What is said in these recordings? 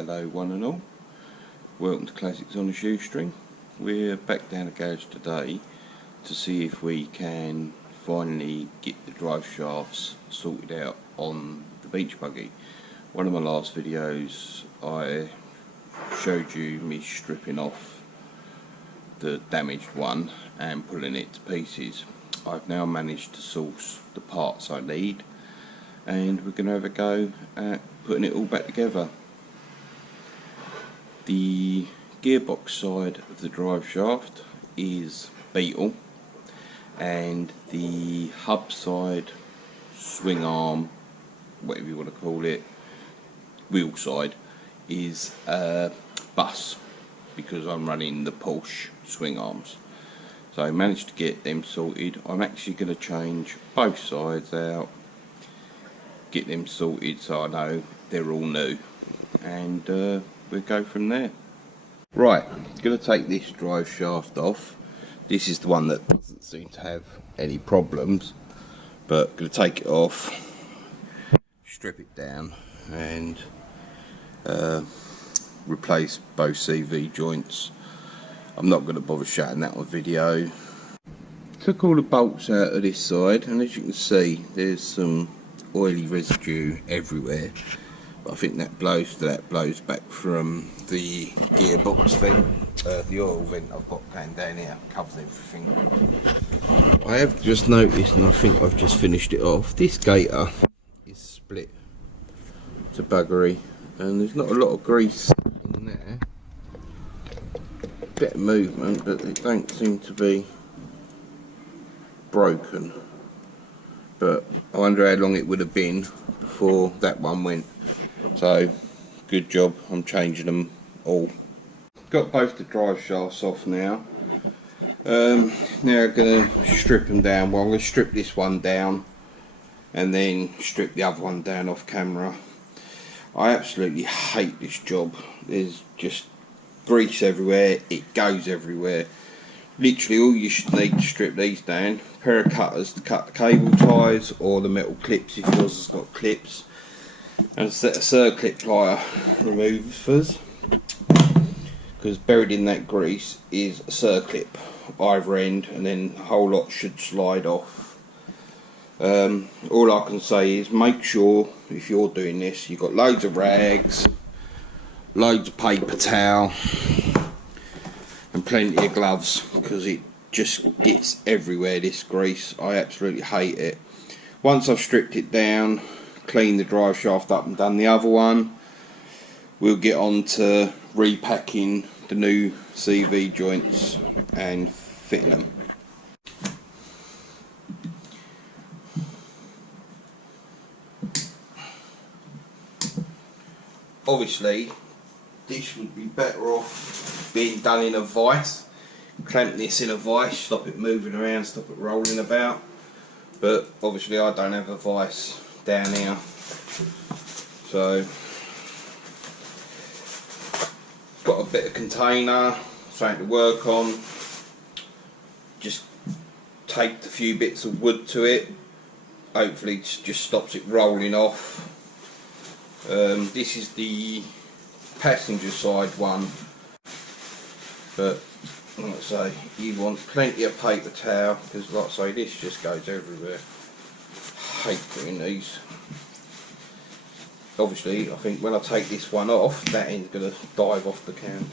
Hello one and all, welcome to Classics on a Shoestring. We're back down the garage today to see if we can finally get the drive shafts sorted out on the beach buggy. One of my last videos I showed you me stripping off the damaged one and pulling it to pieces. I've now managed to source the parts I need and we're going to have a go at putting it all back together. The gearbox side of the drive shaft is beetle and the hub side, swing arm, whatever you want to call it, wheel side is bus, because I'm running the Porsche swing arms. So I managed to get them sorted. I'm actually going to change both sides out, get them sorted so I know they're all new, and we'll go from there. Right, going to take this drive shaft off. This is the one that doesn't seem to have any problems, but going to take it off, strip it down and replace both CV joints. I'm not going to bother shutting that on video. Took all the bolts out of this side, and as you can see there's some oily residue everywhere, but I think that blows back from the gearbox vent, the oil vent I've got going down here, covers everything. I have just noticed, and I think I've just finished it off, this gator is split to buggery and there's not a lot of grease in there. Bit of movement, but it don't seem to be broken. But I wonder how long it would have been before that one went. So good job, I'm changing them all. Got both the drive shafts off now. Now I'm going to strip them down. Well, I'm going to strip this one down and then strip the other one down off camera. I absolutely hate this job. There's just grease everywhere, it goes everywhere. Literally all you should need to strip these down, a pair of cutters to cut the cable ties or the metal clips if yours has got clips, and a set of circlip plier removers, because buried in that grease is a circlip either end, and then the whole lot should slide off. All I can say is make sure if you're doing this you've got loads of rags, loads of paper towel and plenty of gloves, because it just gets everywhere, this grease. I absolutely hate it. Once I've stripped it down, cleaned the drive shaft up and done the other one, we'll get on to repacking the new CV joints and fitting them. Obviously this would be better off being done in a vise. Clamp this in a vise, stop it moving around, stop it rolling about, but obviously I don't have a vise down here, so got a bit of container, something to work on. Just taped a few bits of wood to it, hopefully it just stops it rolling off. This is the passenger side one, but like I say, you want plenty of paper towel, because like I say, this just goes everywhere. I hate doing these. Obviously I think when I take this one off, that end's going to dive off the camera.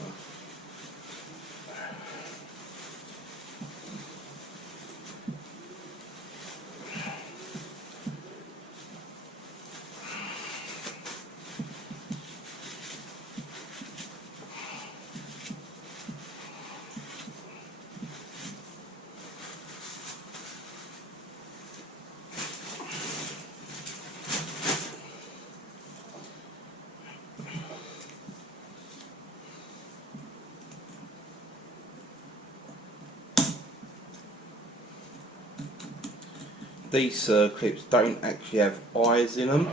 These clips don't actually have eyes in them,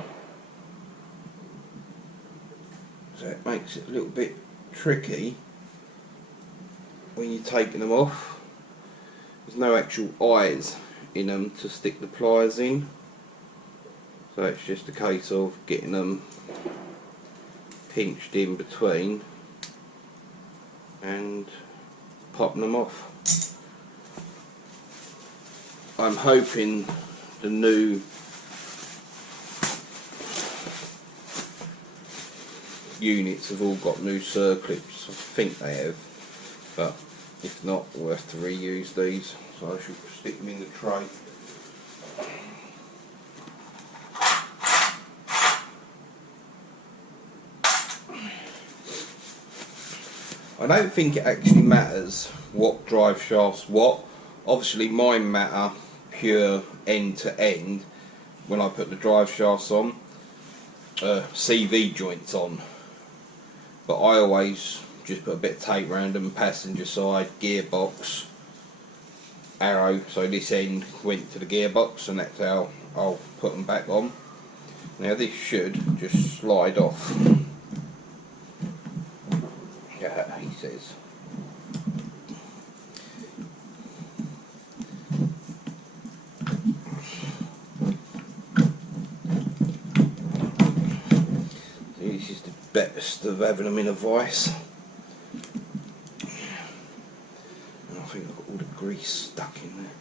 so it makes it a little bit tricky when you're taking them off. There's no actual eyes in them to stick the pliers in, so it's just a case of getting them pinched in between and popping them off. I'm hoping the new units have all got new circlips. I think they have, but if not, we'll have to reuse these, so I shall stick them in the tray. I don't think it actually matters what drive shafts what. Obviously mine matter pure end to end when I put the drive shafts on, CV joints on, but I always just put a bit of tape around them, passenger side, gearbox, arrow, so this end went to the gearbox, and that's how I'll put them back on. Now this should just slide off. Yeah, he says. This is the best of having them in a vice. And I think I've got all the grease stuck in there.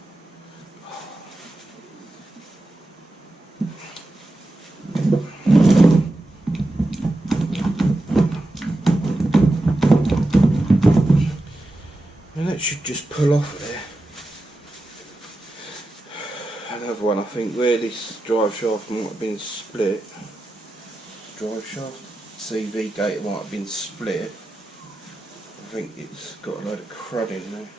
And that should just pull off there. Another one, I think, where this drive shaft might have been split. Drive shaft? CV gate might have been split. I think it's got a load of crud in there.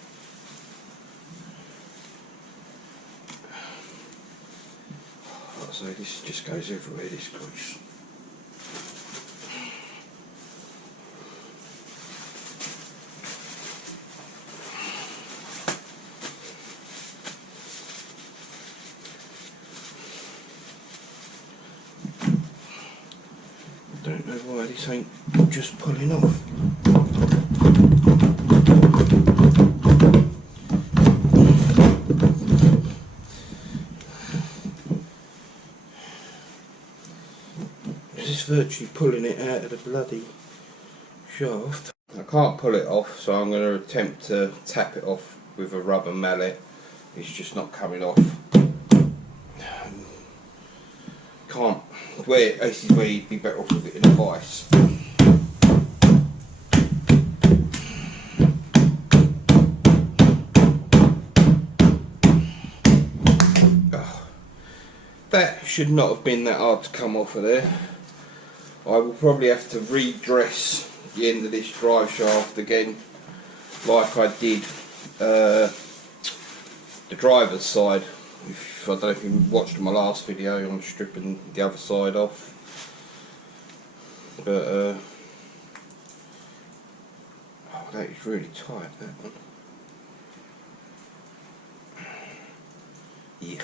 Like I say, this just goes everywhere, this grease. Don't know why this ain't just pulling off. It's virtually pulling it out of the bloody shaft. I can't pull it off, so I'm going to attempt to tap it off with a rubber mallet. It's just not coming off. Can't. This is where you'd be better off with it in a vice. Oh, that should not have been that hard to come off of there. I will probably have to redress the end of this drive shaft again, like I did the driver's side. I don't know if you watched my last video, I'm stripping the other side off, but oh, that is really tight, that one. Yeah.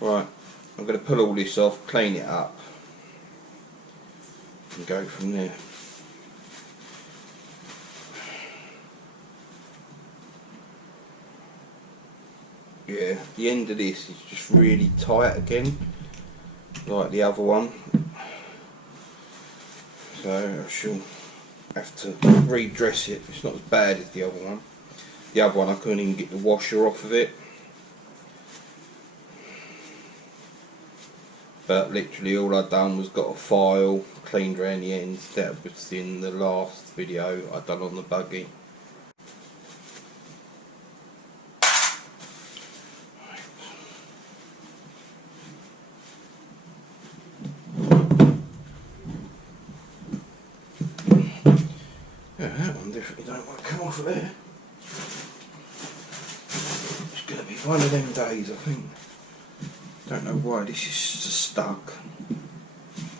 Right, I'm going to pull all this off, clean it up and go from there. Yeah, the end of this is just really tight again, like the other one, so I shall have to redress it. It's not as bad as the other one. The other one I couldn't even get the washer off of it, but literally all I'd done was got a file, cleaned around the ends. That was in the last video I done on the buggy. Yeah, that one definitely don't want to come off of there. It's going to be one of them days, I think. Don't know why this is just stuck.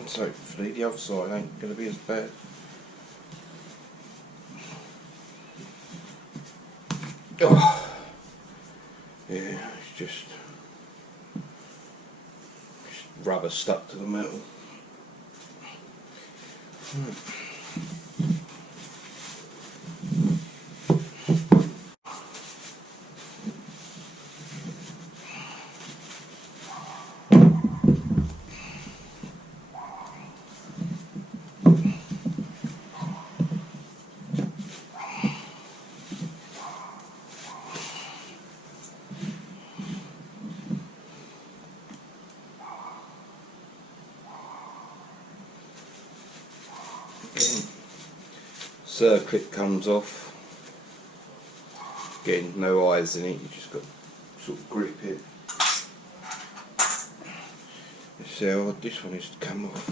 So hopefully the other side ain't going to be as bad. Oh. Yeah, it's just rubber stuck to the metal. circlip comes off. Again, no eyes in it, you just got to sort of grip it. Let's see how hard this one is to come off.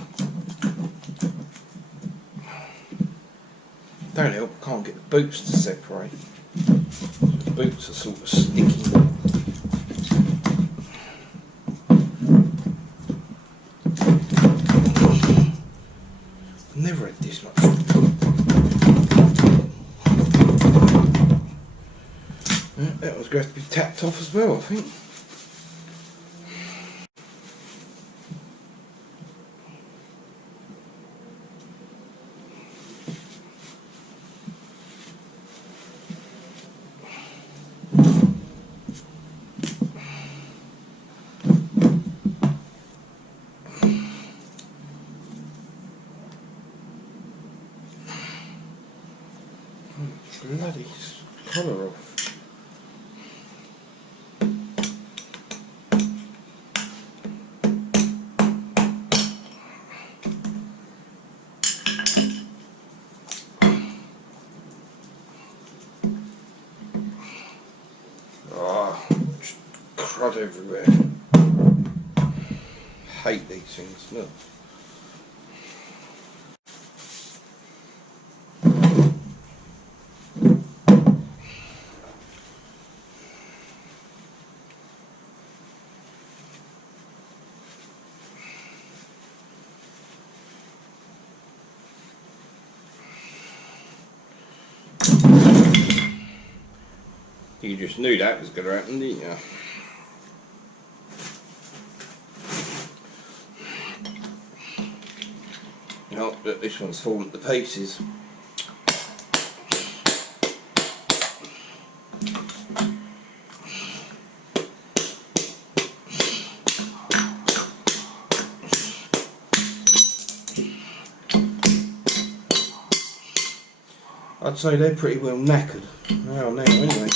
Don't help, I can't get the boots to separate. The boots are sort of sticky. I've never had this much. That one's going to have to be tapped off as well, I think. Bloody collar off. Just crud everywhere. Hate these things, look. You just knew that was going to happen, didn't you? Not that this one's fallen to pieces. I'd say they're pretty well knackered. Well, now anyway.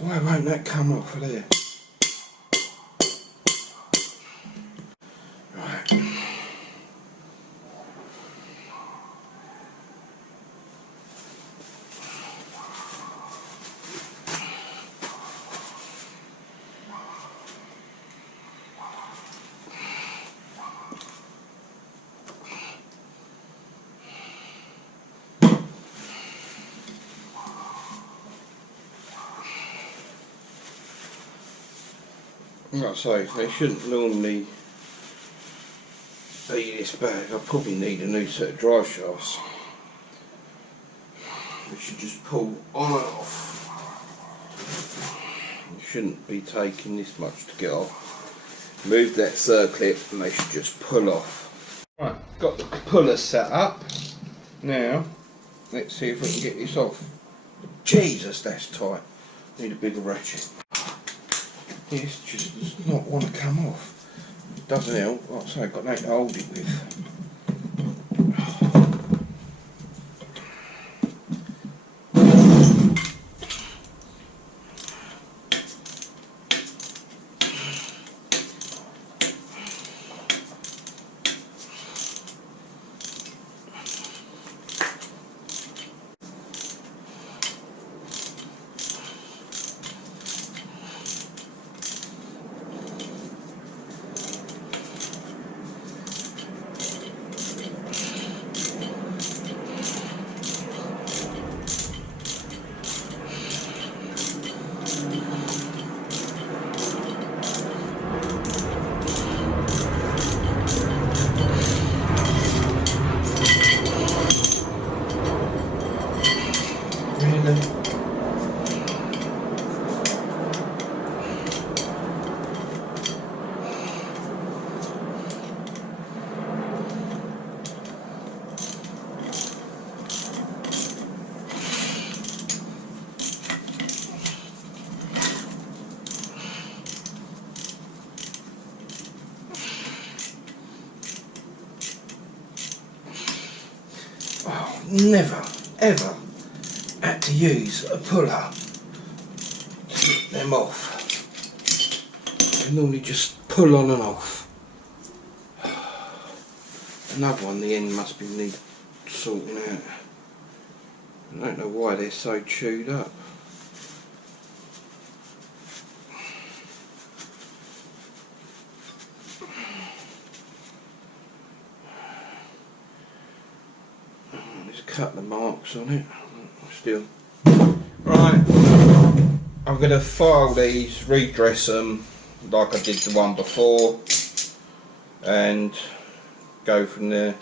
Why won't that come off of there? Right. Like I say, they shouldn't normally be this bad. I'll probably need a new set of drive shafts. We should just pull on and off. You shouldn't be taking this much to get off. Move that circlip and they should just pull off. Right, got the puller set up. Now, let's see if we can get this off. Jesus, that's tight. Need a bigger ratchet. This just does not want to come off. It doesn't help, like I say, I've got nothing to hold it with. Never, ever had to use a puller to get them off. You can normally just pull on and off. Another one, the end must be need sorting out. I don't know why they're so chewed up. There's a couple of marks on it. Still. Right. I'm going to file these, redress them like I did the one before, and go from there.